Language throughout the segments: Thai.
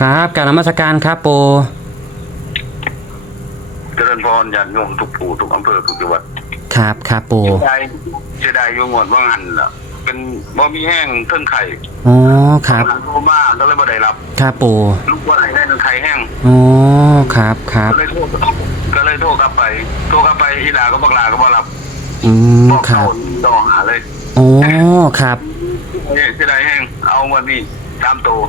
ครับการนมัสการครับปูเจริญพรญาติโยมทุกผู้ทุกอำเภอทุกจังหวัดครับครับปูเสียดายเสียดายโยมหมดว่างหันล่ะ เป็นบ่มีแห้งเทิงไข่อ๋อครับโทรมาก็เลยบ่ได้รับครับปูลูกว่าไหนได้เทิงไข่แห้งอ๋อครับครับก็เลยโทรก็เลยโทรกลับไป โทรกลับไปอีหลาก็บักหลาก็บ่รับอืมบอกครัเขาบดองหาเลยอ๋อครับเอ้ยเสียดายแห้งเอาวันนี้ตามตัว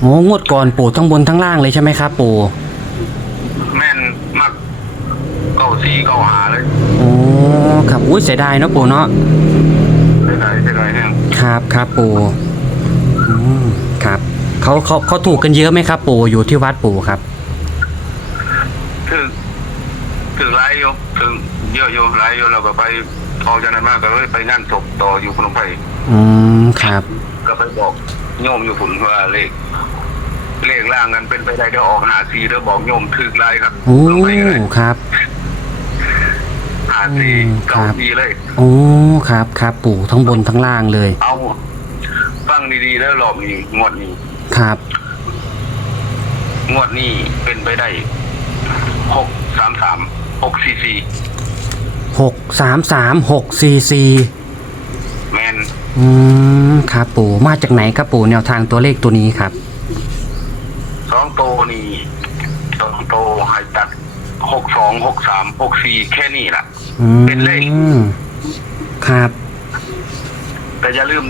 โอ้งวดก่อนปูทั้งบนทั้งล่างเลยใช่ไหมครับปูแม่นมักเก้าสี่เก้าหาเลยอ๋อครับอุ้ยเสียดายเนาะปูเนาะเสียดายเสียดายแห้งครับครับปูอืมครับเขาเขาเขาถูกกันเยอะไหมครับ ปูอยู่ที่วัดปูครับถึงถึงไรอยู่ถึงเยอะอยู่ไรอยู่เราก็ไปพอจากนั้นมากก็เลยไปงานศพต่ออยู่พนมไพรอืมครับ ก็ไปบอก โยมอยู่ผุนว่าเลข เลขล่างกันเป็นไปได้เดี๋ยวออกหาซีเดี๋ยวบอกโยมถึกไรครับโอ้ลงไปเลยครับ หาซีอืมครัเก้าบ ซีเลย โอ้ครับ ครับปูทั้งบนทั้งล่างเลย เอาฟังดีๆแล้วรอบนี้งวดนี้ ครับ งวดนี้เป็นไปได้หกสามสามหกซีซีหกสามสามหกสี่สี่แมนอืม ครับปู่มาจากไหนครับปู่แนวทางตัวเลขตัวนี้ครับ สองโตวนี่สองโตวให้ตัดหกสองหกสามหกสี่แค่นี้ล่ะ อืมเป็นเลข ครับ แต่อย่าลืม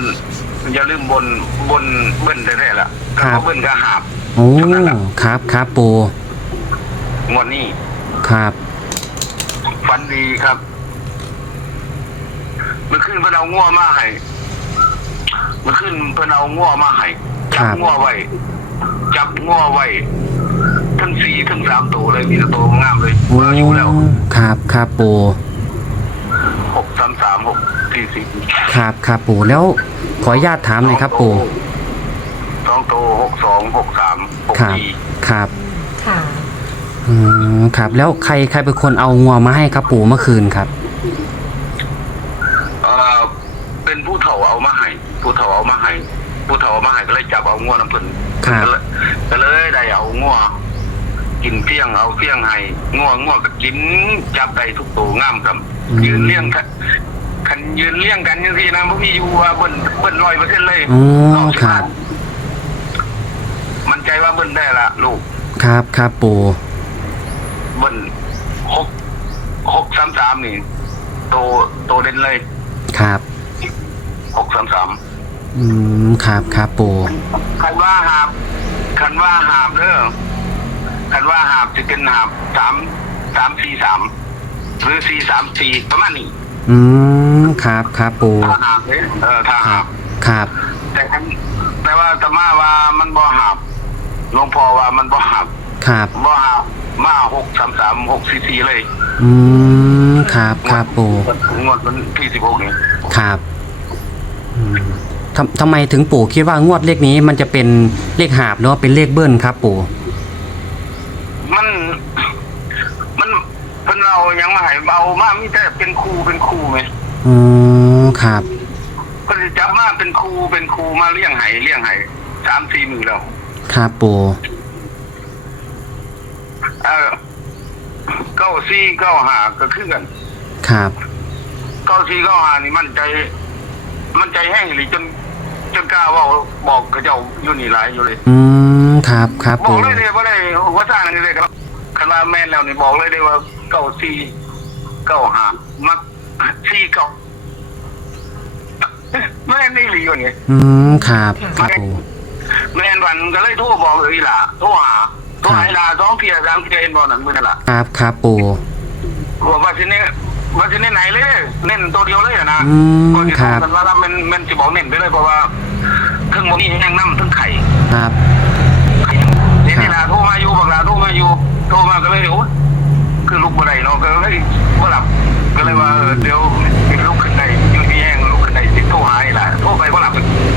อย่าลืมบนบนเบิ้ลแท้ๆล่ะครับเพาะเบิ้ลก็หาบ โอ้ครับครับปู่งวดนี้ครับฝันดีครับ เมื่อคืนเพิ่นเอาง้อมาให้เมื่อคืนเพิ่นเอาง้อมาให้จับง้อไว้ จับง้อไว้ ทั้งสี่ทั้งสามตัวเลยมีแต่ตัวงามเลยโอ้มาอยู่แล้วครับครับปู่หกสามสามหกสี่สี่ครับครับปู่แล้วขออนุญาตถามหน่อยครับปู่สองตัวหกสองหกสามหกครับสี่ครับค่ะอืมครับ แล้วใครใครเป็นคนเอางัวมาให้ครับปู่เมื่อคืนครับ เอ่อเป็นผู้เฒ่าเอามาให้ ผู้เฒ่าเอามาให้ผู้เฒ่าเอามาให้ก็เลยจับเอาง้อน้ำเพิ่นครับก็เลยก็เลยได้เอาง้อกินเพียงเอาเพียงให้ง้อง้อก็กินจับได้ทุกตัวงามครับยืนเลี้ยงกันคันยืนเลี้ยงกันยังทีนะพวกพี่อยู่ว่าเบิ้ลเบิ้ลร้อยเปอร์เซ็นต์เลยอ๋อเอาสิครับ มันใจว่าเบิ้ลได้ละลูก ครับครับปู่เบิ้ลหกหกสามสามนี่ โตโตเด่นเลยครับหกสามสาม อืมครับครับปู่คันว่าหาบคันว่าหาบเด้อคันว่าหาบจะเป็นหาบสามสามสี่สามหรือสี่สามสี่ประมาณนี้อืมครับครับปู่ถ้าหาบเนี่ยเออถ้าคหารับบครับ แต่คันแต่ว่าธรรมาว่ามันบ่หาบหลวงพ่อว่ามันบ่หาบครับบ่หาบมาหกสามสามหกสี่สี่เลย อืมครับครับปู่งวดวันที่สิบหกนี่ครับ อืม ทำทำไมถึงปู่คิดว่างวดเลขนี้มันจะเป็นเลขหาบหรือว่าเป็นเลขเบิ้ลครับ ปู่ มัน มันเพิ่นเอาหยังมาให้เอามามีแต่เป็นครูเป็นครูไหมอ๋อครับ เพิ่นสิจับมาเป็นครูเป็นครูมาเลี้ยงไห้เลี้ยงไห้สามสี่มือแล้วครับปู่เออเก้าสี่เก้าห้าก็คือกันครับ เก้าสี่เก้าห้านี่มันใจ มันใจแห้งหรือจน จนกล้าเว่าบอกกับเจ้าอยู่นี่หลายอยู่เลยอืมครับครับบอกปู่เลยเลยว่าได้ว่าสร้างนี่เลยครับคณะแม่นแล้วนี่บอกเลยเลยว่าเก้าสี่เก้าห้ามักสี่เก้าแม่นนี่หลีอยู่นี่ อืมครับครับปู่แม่นวันก็เลยโทรบอกเอ้ยล่ะโทรหาโทรหาอีหล่ะสองเทียสามเทียเห็นบ่นั่นมื้อนั่นล่ะครับครับปู่บอกว่าสิเน้นว่าสิเน้นไหนเลยเน้นตัวเดียวเลยอะนะอืมก็สิครับกันว่ามันมันสิบอกเน้นไปเลยเพราะว่า เครื่องบ่มีแห้งน้ำทั้งไข่ครับไข่เดี๋ยวนี่ล่ะโทรมาอยู่บอกล่ะโทรมาอยู่โทรมาก็เลยโอ้คือลุกบ่ได้เนาะก็เลยบ่หลับก็เลยว่าเออเดี๋ยวลุกขึ้นได้อยู่ที่แห้งลุกขึ้นได้สิโทรหาอีหล่ะโทรไปบ่หลับ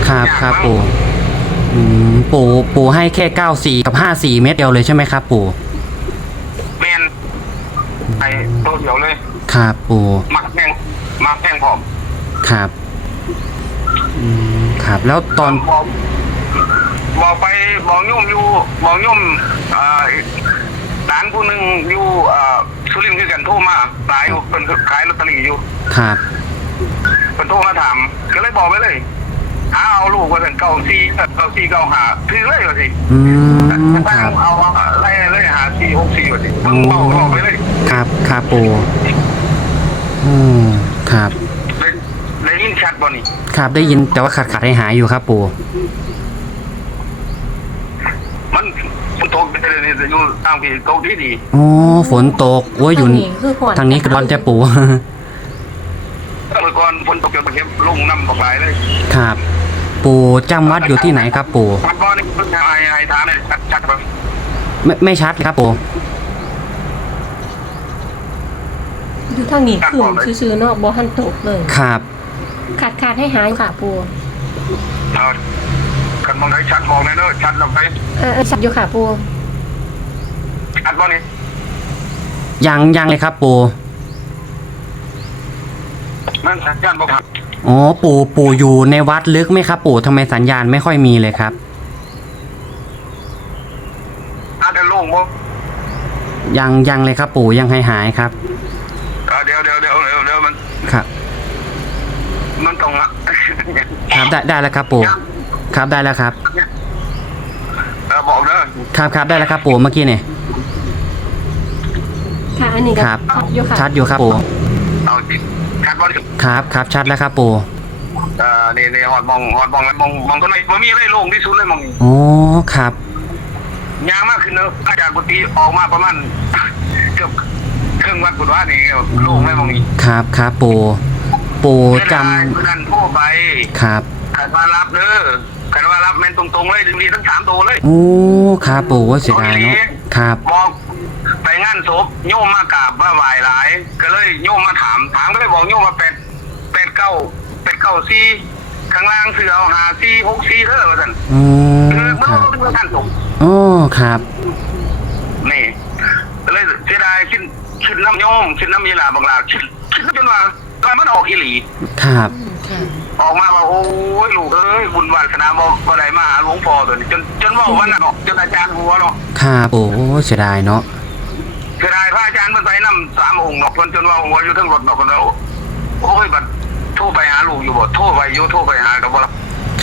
ครับยากครับมั้งปู่อืมปู่ปู่ให้แค่เก้าสี่กับห้าสี่เม็ดเดียวเลยใช่ไหมครับ ปู่แม่นไอ้ตัวเดียวเลย ครับปู่มักแห้งมักแห้งพร้อมครับ อืมครับ แล้วตอนพร้อมบอกไปบอกโยมอยู่บอกโยมอ่าหลานผู้หนึ่งอยู่อ่าสุรินทร์คือกันโทรมาหลายเป็นขายลอตเตอรี่อยู่ครับเป็นโทรมาถามก็เลยบอกไปเลยหาเอาลูกว่าถึงเก้าสี่เก้าสี่เก้าหาถือเลยว่าสิอืมตั้งครับเอาไล่เลยหาสี่หกสี่ว่าสิเพิ่งเมาบอกไปเลย ครับครับปู่อืมครับเลยเลยยิน ชัดบ่นี่ครับได้ยินแต่ว่าขาดขาดหายหายอยู่ครับ ปู่มันมันตกเลยนี่อยู่ทางพี่ตกที่ดีอ๋อฝนตกโอ้ยอยู่ทางนี้คือหอนทางนี้ก็ร้อนแต่ปู่เมื่อก่อนฝนตกจนเก็บลงน้ำบอกหลายเลยครับ ปู่จำวัดอยู่ที่ไหนครับ ปู่มันบ่นี่เพิ่งไอ้ไอ้ถามเลยชัดชัดบ่ไม่ไม่ชัดครับปู่อยู่ทางนี้ขึ้นซื่อๆเนาะบ่หันตกเลย ครับ ขาดขาดให้หายค่ะปูเอาคันมองได้ชัดมองได้เนอะชัดลงไปเออเออสับอยู่ค่ะปูชัดบ่นี่ยังยังเลยครับปู่มันสัญญาณบ่ครับอ๋อปู่ปู่อยู่ในวัดลึกไหมครับปู่ทำไมสัญญาณไม่ค่อยมีเลยครับอาจจะโล่งบ่ยังยังเลยครับปู่ยังหายหายครับเออเดี๋ยวเดี๋ยวเดี๋ยวเดี๋ยวเดี๋ยวมันครับ มันตรงอะครับได้ได้แล้วครับปู่ครับได้แล้วครับเออบอกเด้อครับครับได้แล้วครับปู่เมื่อกี้เนี่ยค่ะอันนี้ก็ครับ ชัดอยู่ค่ะชัดอยู่ครับปู่เอาสิชัดบ่นี่ครับครับชัดแล้วครับปู่เออนี่นี่ฮอดมองฮอดมองแล้วมองมองตรงไหนบ่มีอะไรโล่งที่สุดเลยมองนี่อ๋อครับยางมากขึ้นเนอะอาจารย์กุฏิออกมาประมาณเกือบครึ่งวัดกุฏิว่านี่โล่งไหมมองนี่ครับครับปู่ ปู่จเมื่อนั้นโทรไปำครับขันว่ารับเด้อขันว่ารับแม่นตรงๆเลยดีทั้งสามตัวเลย โอ้ครับปู่ว่าเสียดายเนาะครับบอกไปงานศพโยมมากราบว่าไหวหลาย ก็เลยโยมมาถามถามก็เลยบอกโยมมาแปดแปดเก้าแปดเก้าสี่ข้างล่างเสือเอาหาสี่หกสี่เด้อว่าท่านอ๋อคือมันครับรู้ว่าท่านตกอ๋อครับนี่ก็เลยเสียดายขึ้นขึ้นน้ำโยมขึ้นน้ำยีหลาบางลาขึ้นขึ้นจนว่า ตอนมันออกอีหลี ครับ อืมค่ะ ออกมาว่าโอ้ยลูกเอ้ยบุญวาสนาบ่บ่ได้มาหาหลวงพ่อตัวนี้จนจนว่าวันนั้นเนาะจนอาจารย์หัวเนาะครับโอ้เสียดายเนาะ เสียดายพระอาจารย์มันไปนํสามองค์เนาะเพิ่นจนว่าหัวอยู่เทั้งรถเนาะเพิ่นว่าโอ้ยบัดโทรไปหาลูกอยู่บ่โทรไปอยู่โทรไปหาก็บ่รับ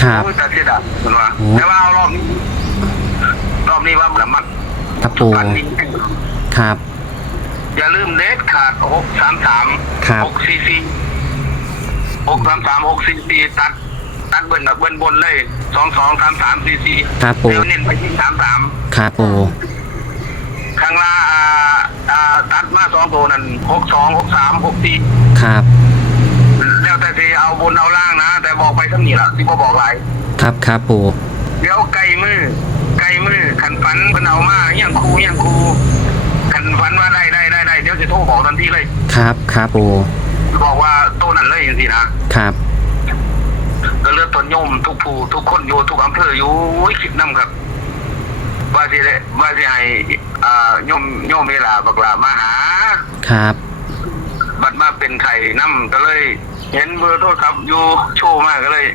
ครับ โอ้ยแต่เสียดายเพิ่นว่าโอ้ แต่ว่าเอารอบนี้รอบนี้ว่าละมันครับปู่อันนี้ครับ อย่าลืมเด็ดขาด633ครับ644 633 644ตัด ตัดเบิ้ลเบิ้ลบนเลย22 33 44ครับปู่เดี๋ยวเน้นไปที่33ครับปู่ข้างล่างอ่าอ่าตัดมาสองตัวนั่นหกสองหกสามหกสี่ครับแล้วแต่ที่เอาบนเอาล่างนะ แต่บอกไปทั้งนี้ละที่พ่บอกหลายครับครับปู่เดี๋ยวไกลมือไกลมือขันฝันเป็นเอามาอย่างครูอย่างครู โทรบอกทันทีเลย ครับครับปู่บอกว่าโตนั่นเลยอย่างนี้นะครับก็เลือดตนโยมทุกผู้ทุกคนอยู่ทุกอำเภออยู่โอ้ยคิดน้ำครับ ว่าสิได้ว่าสิให้อ่าโยมโยมเวลาบักลามาหา ครับ บัดมาเป็นไข่น้ำก็เลย เห็นเบอร์โทรศัพท์อยู่โชว์มากก็เลย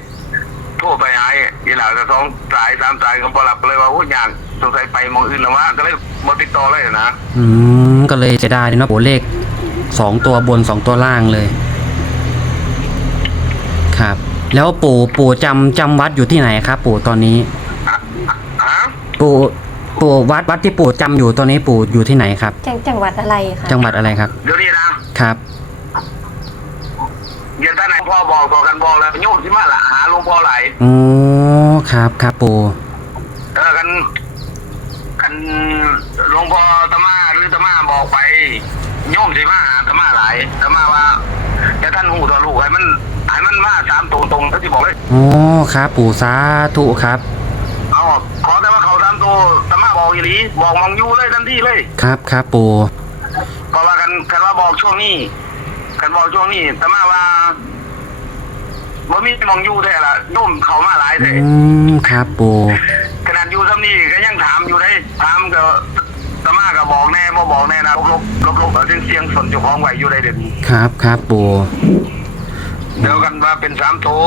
โทรไปหายยีหลาก็สองสายสามสายก็บอรับเลยว่าโอ้ยอยากสงสัยไปหมองอื่นแล้วว่าก็เลยบอติดต่อเลยนะ อืม ก็เลยจะได้เนาะปู่เลขสองตัวบนสองตัวล่างเลย ครับ แล้วปู่ปู่จำจำวัดอยู่ที่ไหนครับ ปู่ตอนนี้อะอะฮะปู่ปู่วัดวัดที่ปู่จำอยู่ตอนนี้ปู่อยู่ที่ไหนครับ จังจังหวัดอะไรคะจังหวัดอะไรครับ เดี๋ยวนี้นะครับเดี๋ยวท่านไหนพ่อบอกต่อกันบอกแล้วโยมที่มาละหาหลวงพ่อไหลายอ๋อครับครับปู่เออกัน กัน หลวงพ่อตะมาหรือตะมาบอกไปโยมสิมาหาตะมาหลายตะมาว่าเดี๋ยวท่านหูตัวลูกให้มันให้มันมาสามตัวตรงเขาที่บอกเลยอ๋อครับ ปู่สาธุครับ เอาขอแต่ว่าเขาทำตัวสามารถบอกอีหลีบอกมองอยู่เลยทันทีเลยครับครับปู่เพราะว่ากันกันว่าบอกช่วงนี้กันบอกช่วงนี้สามารถว่าว่ามีมองอยู่แท้ละนุ่มเขามาหลายอืแท้มครับปู่ขนาดอยู่ซ้ำนี่ก็ยังถามอยู่ได้ถามก็สามารถ ก็บอกแน่บ่บอกแน่นะลบลบลบลบเอาเสียงเสียงสนเจ้าของไว้อยู่ได้เดี๋ยวนี้ครับครับปู่เดี๋ยวกันว่าเป็นสามโตว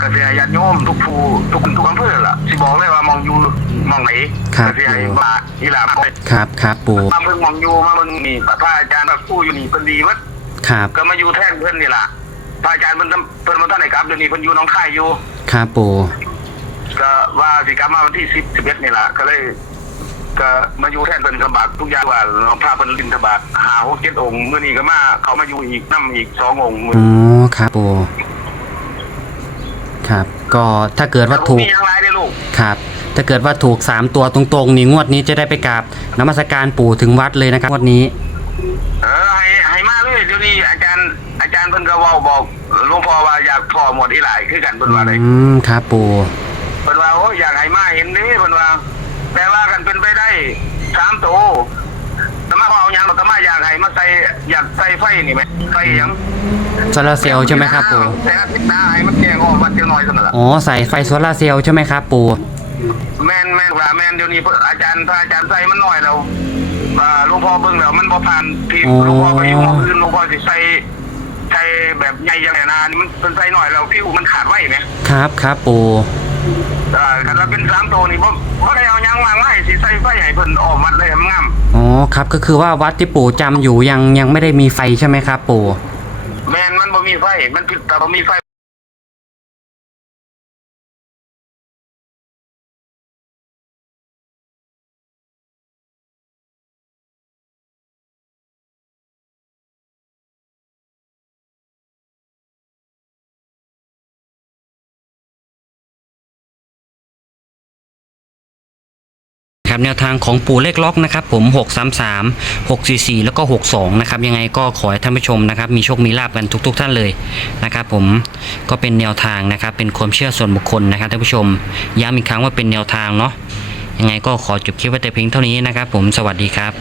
กระเสียญาติโยมทุกภูทุกทุกอำเภอล่ะสิบอกเลยว่ามองอยู่มองไหนครับกระเสียบาอีหลาบครับครับปู่มาเพิ่งมองอยู่มาเบิ่งนี่พระอาจารย์แบบผู้อยู่นี่เพิ่นดีวัดครับก็มาอยู่แท่นเพิ่นนี่ล่ะพระอาจารย์เพิ่นเพิ่นมาท่านไหนครับเดี๋ยวนี้เพิ่นอยู่หน้องค่ายอยู่ครับปู่ก็ว่าสิกลับมาวันที่สิบสิบเอ็ดนี่ล่ะก็เลย ก็มาอยู่แทนเป็นสมบัติทุกอย่างว่าหลวงพระเป็นลินทบาทหาหกเจ็ดองค์มื่อนี้ก็มาเขามาอยู่อีกนั่อีกสององค์มืออ๋อครับปู่ครับ ก็ถ้าเกิดว่าถูกมีอย่างไรได้อลูกครับ ถ้าเกิดว่าถูกสามตัวตรงๆนี่งวดนี้จะได้ไปกราบนมัสการปู่ถึงวัดเลยนะครับงวดนี้ เออให้ให้มาเลยเดี๋ยวนี้อาจารย์อาจารย์เพิ่นก็เว้าบอกหลวงพ่อว่าอยากพ่อหมดอีหลายคือกันเพิ่นว่าได้อืมครับปู่เพิ่นว่าโอ้ยอยากให้มาเห็นเด้เพิ่นว่า แต่ว่ากันเป็นไปได้สามตัวแต่มาเอาหยังเราก็มาอยากให้มาใส่อยากใส่ไฟนี่ไหมไฟหยังโซลาร์เซลล์ใช่ไหมครับปู่แต่อาทิตย์หน้าให้มันแกงออกมาเจียวหน่อยเท่านั้นล่ะอ๋อใส่ไฟโซลาร์เซลล์ใช่ไหมครับปู่แม่นแม่นว่าแม่นเดี๋ยวนี้เพิ่นอาจารย์พระอาจารย์ใส่มันหน่อยแล้วอ่าหลวงพ่อเบิ่งแล้วมันบ่ผ่านที่หลวงพ่อไปอยู่หม้องอื่นหลวงพ่อสิใส่ใส่แบบใหญ่อย่างนี้นะนี่มันเป็นใส่หน่อยแล้วผิวมันขาดไว้ไหมครับครับปู่ อ่าคันว่าเป็นสามตัวนี่บ่บ่ได้เอาหยังมากมายสิใส่ไฟให้เพิ่นออกมัดเลยมันงามอ๋อครับก็คือว่าวัดที่ปู่จำอยู่ยังยังไม่ได้มีไฟใช่ไหมครับ ปู่ แม่นมันบ่มีไฟมันผิดแต่บ่มีไฟ ครับแนวทางของปู่เลขล็อกนะครับผม 633 644 แล้วก็ 62 นะครับยังไงก็ขอให้ท่านผู้ชมนะครับมีโชคมีลาบกันทุกๆท่านเลยนะครับผมก็เป็นแนวทางนะครับเป็นความเชื่อส่วนบุคคลนะครับท่านผู้ชมย้ำอีกครั้งว่าเป็นแนวทางเนาะยังไงก็ขอจบคลิปไว้แต่เพียงเท่านี้นะครับผมสวัสดีครับ